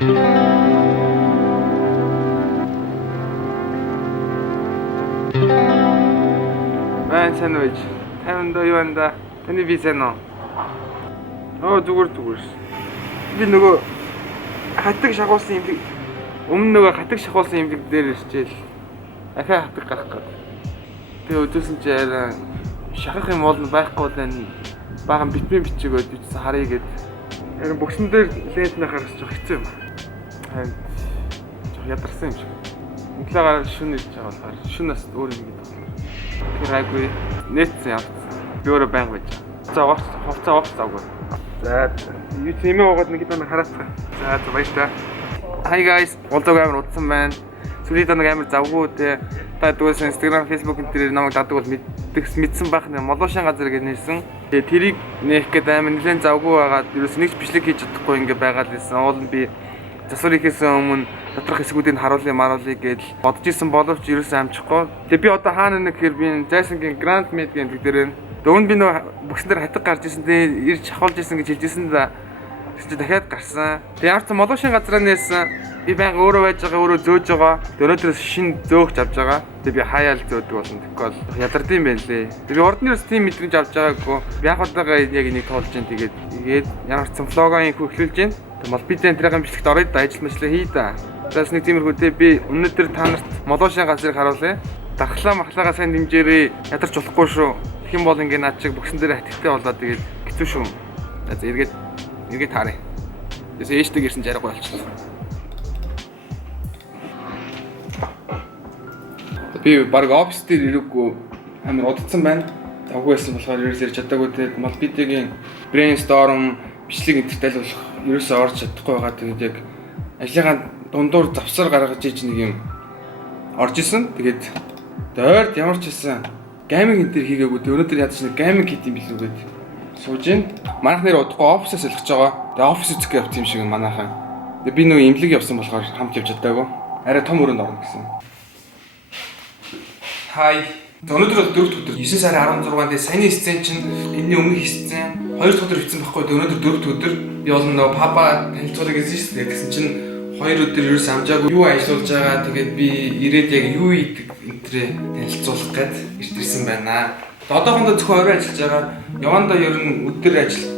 Байна сайн уу? Танд юу байна да? Таны би сайн уу? Зүгээр. Би нөгөө хатаг шахуулсан юм. Өмнө нөгөө хатаг шахуулсан юм дээр ирчихэл. Ахаа хатаг гарах гэдэг. Тэгээ өдөөсөн чи арай шахах юм бол байхгүй байна. Баган битмэн бичиг өдөөсөн харъя гэд. Яг боксын дээр лент на харах жоох хэцүү юм. Харин жоох ядарсан юм шиг. Өглөөгаар шүн ирж байгаа болохоор шүнээс өөр юм гэдэг. Тэр айгүй нэтсэн явцсан. Би өөрөө байнг байж байгаа. Хувцас аваагүй. За юу тийм уугаад нэг тань хараацгаа. За баярлалаа. Hi guys, олдог амар удсан байна. Сүлээд нэг амар завгүй те. Та дүүс Instagram, Facebook энэ намайг даддаг бол мэдсэн байх нэ молошин газар гэж нэрсэн. Тэгээ тэрийг нээх гээд амар нэлээд завгүй байгаад ерөөс нэг бичлэг хийж чадахгүй ингээ байгаад лсэн. Уул нь би засвар хийхээс өмнө доторх хэсгүүдийг маруулъя гэж бодож исэн боловч ерөөсөө амжихгүй. Тэгээ би одоо хаана нэг гэхээр би Jason-гийн Grand Made гэдэг дээр байна. Дөөнд би нөө боксын дээр хатаг гарч ирсэн. Тэгээ ирж хавуулж исэн гэж хэлжсэн да. Тэгсэн чи дахиад гарсан. Тэгээ ямар ч молошин газраа нээсэн. Би байнга өөрөө байж байгаа, өөрөө зөөж байгаа. Өнөөдрөөс шин зөөгч авч байгаа. Тэгээ би хаяал зөөдөг болно. Тэгвэл ядардсан юм байна лээ. Тэгээ би ордныос тийм мэдрэмж авч байгаагүй. Би анх удаага яг энийг тоолж जैन. Тэгээд ямар ч влогоо хөвлөж जैन. Мал би тэрийн бичлэгт орё да, ажил мэтлээ хий да. Тэгээс нэг тиймэрхүү те би өнөөдөр та нарт молошин газрыг харуулъя. Дархлаа махлагаа сайн дэмжээрэй. Ядарч болохгүй шүү. Тэгэх юм бол ингээ наад чиг боксын дээр хатигтай болоо тэгээд хэцүү шүү. За эргээд таарай. Тэс ээжтэй гэрсэн жаргагүй болчихлоо. Би баг офис дээр ирээгүй амар удацсан байна. Тавгүй байсан болохоор ирж чадаагүй тэгээд мал бидэгийн brainstorm бичлэг интертал болох ерөөсөө орж чадахгүй байгаа. Тэгээд яг ажлынхаа дундуур завсар гаргаж иж нэг юм орж исэн. Тэгээд ойрд ямар ч байсан гейминг энэ хийгээгүй. Өнөөдөр ядаж нэг гейминг хийх юм билүү гээд сууж ийн. Манайх нэр удахгүй офисээс солих гэж байгаа. Тэгээд офис үзэх явт юм шиг манайхан. Тэгээд би нөгөө имлэг явсан болохоор хамт явж чадаагүй. Арай том өрөөнд орно гэсэн. Хай. Өнөөдөр бол 4 дахь өдөр. 9 сарын 16-нд саяны сцен чинь энэний өмнөх сцен 2 дахь өдөр хийсэн байхгүй. Өнөөдөр 4 дахь өдөр. Би бол нөгөө папа танилцуулга гэсэн шүү дээ. Гэсэн чинь 2 өдөр ерөөс амжаагүй юу ажиллаж байгаа. Тэгээд би ирээд яг юу хийдэг энтрээ танилцуулах гээд ирсэн байна. Одоохондоо зөвхөн орой ажиллаж байгаа. Явандаа ер нь өдөр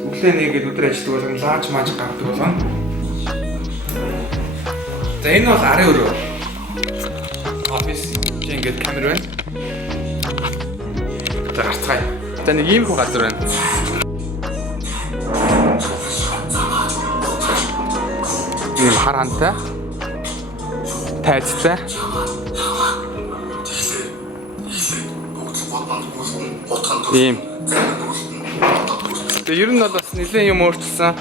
өглөө нэгээд өдөр ажилладаг болгон ланч мааж гаргадаг болгон. За энэ бол арын өрөө. Офис ингээд камер байна. За гарцгаая. За нэг ийм хөө газар байна. Ийм хар хантай. Тайцтай. Ийм. Тэгээ ер нь бол бас нэлээд юм өөрчилсөн.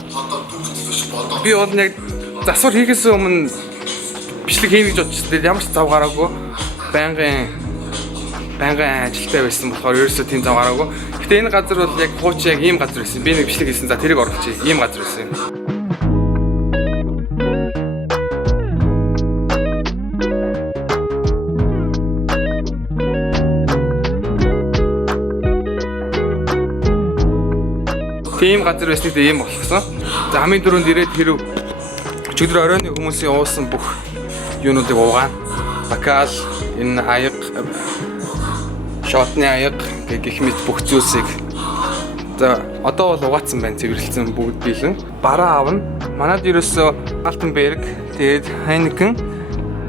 Би бол яг засвар хийхээс өмнө бичлэг хийнэ гэж бодчихсон. Тэгээд ямар ч зав гараагүй. Байнгын ажилтай байсан болохоор ерөөсөө тийм зав гараагүй. Гэтэ энэ газар бол яг хууч яг ийм газар байсан. Би нэг бичлэг хийсэн. За тэрийг оруулчих. Ийм газар байсан юм. Тийм газар байсныг ийм болгосон. За хамгийн дөрөнд ирээд хэрв өчигдөр оройн хүмүүсийн уусан бүх юунуудыг уугаана. Бакал, энэ аяг, шотны аяг гэх мэт бүх зүйлсийг за одоо бол угаацсан байна. Цэвэрлсэн бүгд биелэн. Бараа аавна. Манайд ерөөсөө Алтенберг, тэгээд Хайнекен,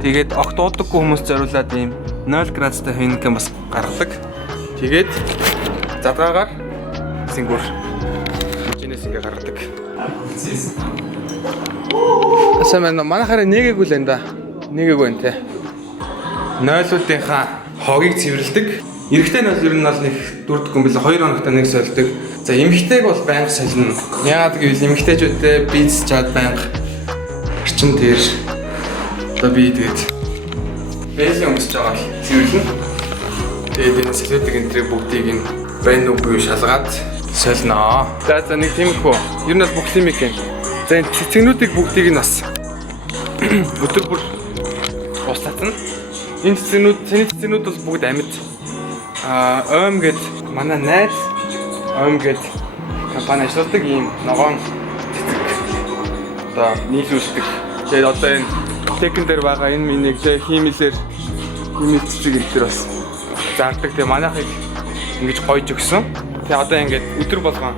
тэгээд огт уудаггүй хүмүүс зориулаад ийм 0 градустай Хайнекен бас гаргадаг. Тэгээд задгаагаар сингур ингээ гаргадаг. Асаа манайхаараа нэгээгүй л энэ да. Нэгээгүй энэ те. Нойлуудынхаа хогийг цэвэрлдэг. Эрэгтэй нойл ер нь бол нэг дүрдэггүй юм билээ. 2 хоногт нэг сольдог. За эмэгтэйг бол байнга солино. Яагаад гэвэл эмэгтэйчүүдтэй биз чад байнга орчин дээр одоо би тэгээд бэлэн өмсөж байгаа л цэвэрлэн. Тэгээд энэ солиодаг энтрийг бүгдийг нь байна уу буюу шалгаад солино. За нэг тиймэрхүү. Ер нь бол бүх юм ийм. За энэ цэцэгнүүдийг бүгдийг нь бас өдөр бүр ууслацна. Энэ цэцэгнүүд бол бүгд амьд. Ойм гэд манай найз ойм гэд компани ажилладаг ийм ногоон цэцэг. Одоо нийлүүлдэг Тэгээд одоо энэ текен дээр байгаа энэ минийг хиймэлээр хиймэл цэцэг элдэр бас зардаг. Тэгээ манайхыг ингэж гойж өгсөн. Тэгээ одоо ингээд өдөр болгон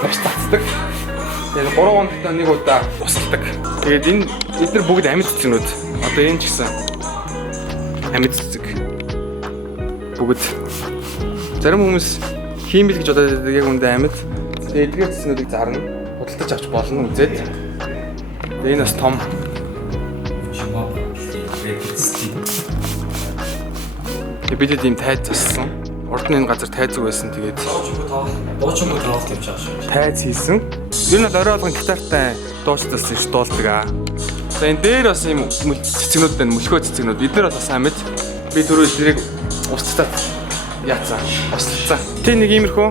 маш татдаг. Тэгээд 3 хоногт нэг удаа усалдаг. Тэгээд энэ эдгээр бүгд амьд цэцгнүүд. Одоо энэ ч гэсэн амьд цэцэг. Бүгд зарим хүмүүс хиймэл гэж бодоод байдаг яг үндэ амьд. Тэгээд эдгээр цэцгнүүдийг зарна. Худалдаж авч болно үзээд. Тэгээд энэ бас том. Тэгээд бид ийм тайз зассан. Урд нь энэ газар тайзг байсан. Тэгээд дуучингүй тавалт явж байгаа шүү. Тайз хийсэн. Ер нь орой болгон гитартай дуучдалсан ш дуулдаг аа. За энэ дээр бас ийм цэцгнүүд байна. Мөлхөө цэцгнүүд. Эдгээр бас амьд. Би түрүү тэрийг устцаад яацсан. Ослцсан. Тэ нэг иймэрхүү.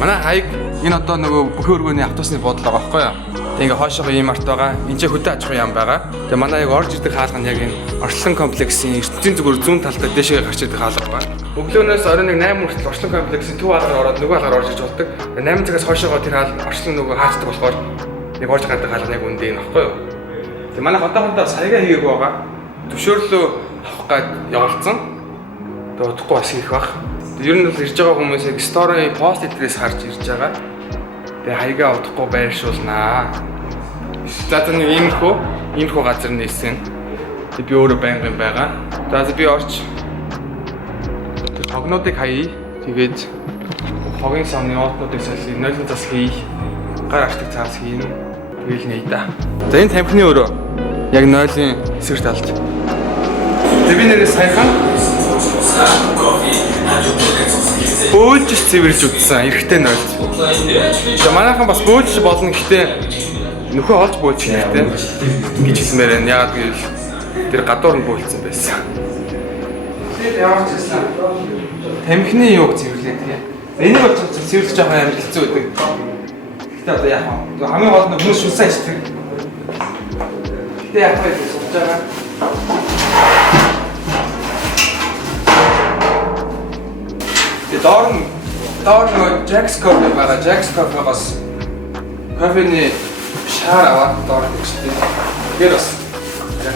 Манай хаяг энэ одоо нөгөө бүхэн өргөний автобусны буудлаа байгаа байхгүй юу? Тэгээ ингээ хоошоо ийм арт байгаа. Энд ч хөдөө аж ахуйн яам байгаа. Тэгээ манай яг орж ирдэг хаалга нь яг энэ орчлон комплексийн ертөнцийн зүгээр зүүн талдаа дэшээ гарч ирдэг хаалга байна. Өглөөнөөс оройн 8 хүртэл орчлон комплексийн төв хаалгаар ороод нөгөө хаалгаар орж иж болдог. 8 цагаас хойшоогоо тэр хаал орчлон нөгөө хаацдаг болохоор нэг орж гардаг хаалга яг үндэ энэ баггүй юу? Тэгээ манай хотоохондоо саяга хийгээг байгаа. Төвшөөрлөө авах гад явуулсан. Тэгээ удахгүй бас хийх бах. Ер нь бол ирж байгаа хүмүүс яг стори пост эдрээс харж ирж байгаа. Тэгээ хаягаа удахгүй байршуулнаа. За нэг иймэрхүү газар нээсэн. Тэгээ би өөрөө байнгын байгаа. За би орч тогнуудыг хаяа. Тэгээд хогийн савны оотнуудыг салхи, нойлон зас хий. Гар ашдаг цаас хийн. Тэгээл нээ да. За энэ тамхины өрөө яг нойлын эсрэг талд. Тэгээ би нэрээ саяхан бөөлж цэвэрлж үтсэн эрэгтэй нойлд. За манайхан бас бөөлж болно гэхдээ нөхөө олж бөөлж хэрэгтэй гэж хэлмээр байна. Яагаад гэвэл тэр гадуур нь бөөлцсөн байсан. Тэгээд яваач гэсэн. Тамхины юуг цэвэрлээ тэгээ. Энийг бол цэвэрлэж байгаа амар хэцүү байдаг. Гэхдээ одоо яах вэ? Хамгийн гол нь хүмүүс шүлсэн ичдэг. Гэтэ яах вэ гэж сууж байгаа. Доор нөгөө Jack's Coffee байгаа. Jack's Coffee-гоос кофений шаар аваад доор өгчтэй. Тэгэхээр бас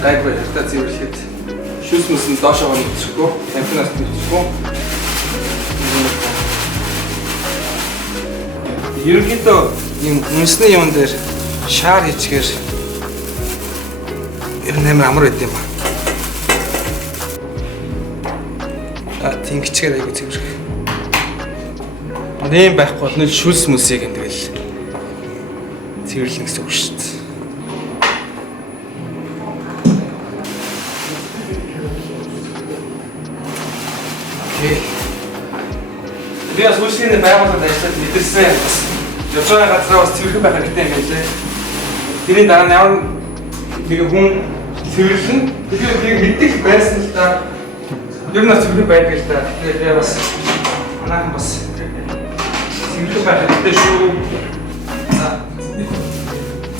гайгүй хартаа цэвэрлэхэд шүлс мэсэн доошоо нүцэхгүй, тамхинаас нүцэхгүй. Ерөнхийдөө юм үнсний юм дээр шаар хийчихээр ер нь амар байд юм ба. Тэнгичгээр айгу цэвэрх. Нэм байхгүй бол нэг шүлс мүсийг энэ тэгэл цэвэрлэн гэсэн үг шүү дээ. Окей. Би бас үсгийн байгууллагад ажиллаж мэдэрсэн. Явж байгаа газар бас цэвэрхэн байх хэрэгтэй юм байлээ. Тэрийн дараа нь ямар нэг хүн цэвэрлэн тэгэхээр мэддэг байсан л да. Ер нь цэвэрхэн байдаг л да. Тэгэхээр би бас манайхан бас цэвэрлэн байх хэрэгтэй шүү.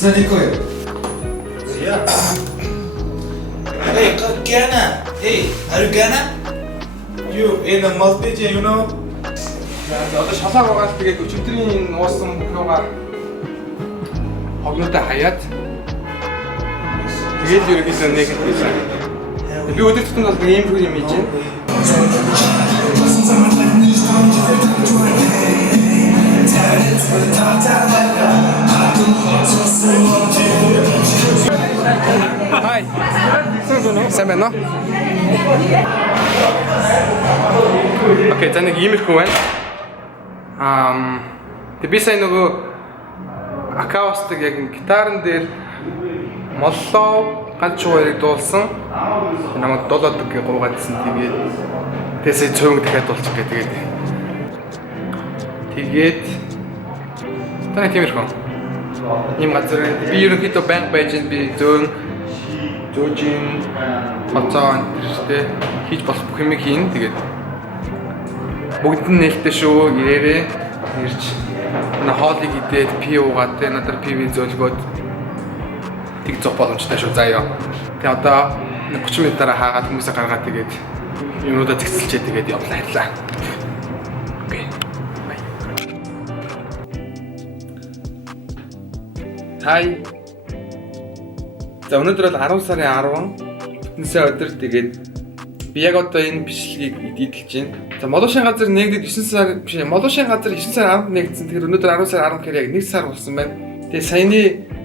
За дикой. Yeah. Hey, Ghana. Hey, are you Ghana? You in the multi, you know? Одоо шалаа байгаа тэгээд өчигдрийн уусан бүхнийгаа хогнуудаа хаяад тэгээд ерөнхийдөө нэг хэлсэн. Би өдөр тутмын бол ийм хүн юм хийж байна. Hi. Сайн байна уу? Окей, за нэг иймэрхүү байна. Би сайн нөгөө акаустик яг гитарын дээр моллоо ганц чуурыг дуулсан. Намайг дуулаад гэх гуугаадсэн. Тэгээд цөөнг дахиад дуулчих гээ. Тэгээд тань тиймэрхүү. Ийм газар би ерөнхийдөө банк байж би зөжин хоцоо антртэй хийж болох бүх юм хийн. Тэгээд бүгд нь нээлттэй шүү. Ирээрээ ирж на хоолыг идээд пи уугаад надад пиви зөөлгөөд тэг зов боломжтой шүү. Заяа. Тэгээ одоо 30 минутаараа хаагаад хүмүүсээ гаргаад тэгээд юмудаа зэгцэлчээ тэгээд явлаа хайрлаа. Окей. Бай. Хай. За өнөөдөр бол 10 сарын 10 бүтэн сая өдөр тэгээд би яг одоо энэ бичлэгийг эдитэлж байна. За Молошин газар нэгдэд 9 сар биш Молошин газар 9 сар 10 нэгдсэн. Тэгэхээр өнөөдөр 10 сар 10 гэхээр яг 1 сар болсон байна. Тэгээд саяны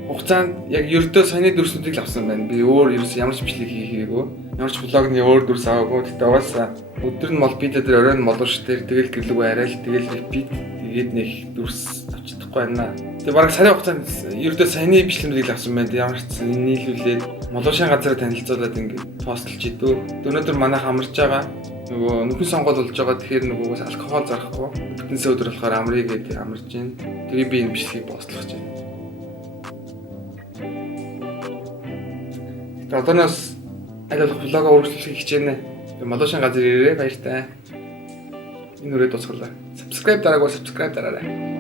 хугацаанд яг ердөө саяны дүрснүүдийг л авсан байна. Би өөр ерөөс ямар ч бичлэг хийгээгүй. Ямар ч блогны өөр дүрс аваагүй. Тэгтээ угаасаа өдөр нь мол видео дээр оройн молоош дээр тэгэл гэрлэг арай л тэгэл репит тэгээд нэг дүрс авчихдаггүй байна. Тэгээ бараг сарын хугацаанд ердөө саяны бичлэгүүдийг л авсан байна. Ямар ч нийлүүлээд Молошин газараа танилцуулаад ингээд постлж идэв. Өнөөдөр манайх амарч байгаа. Нөгөө нөхөн сонгол болж байгаа. Тэгэхээр нөгөөс алкогол зарахгүй. Бүтэн сая өдөр болохоор амрыг гэдэг амарч байна. Тэгээ би энэ бичлэгийг постлох гэж байна. Тэгээ одооноос аль болох влогоо үргэлжлүүлэх хичээнэ. Молошин газар ирээрэй баяртай. Энэ үрээ дуусгарлаа. Subscribe дараагүй subscribe дараарай.